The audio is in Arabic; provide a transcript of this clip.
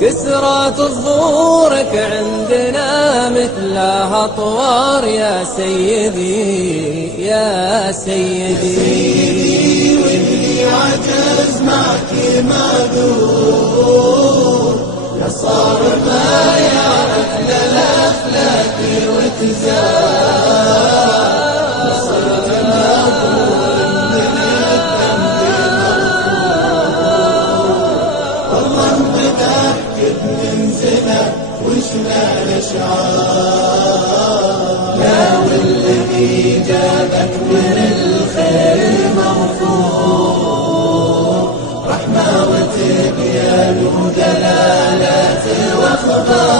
كسرات ظهورك عندنا مثلها أطوار يا سيدي يا سيدي. واللي عجز معك معذور، يا صار ما يعرف للأفلاك وتزار، يا صرت مغفور من الذنب مرفوع، والله متأكد من زنا وشنا الأشعار. يا والذي جابك من الخير موفور، رحمة وتبيان ودلالات واخبار.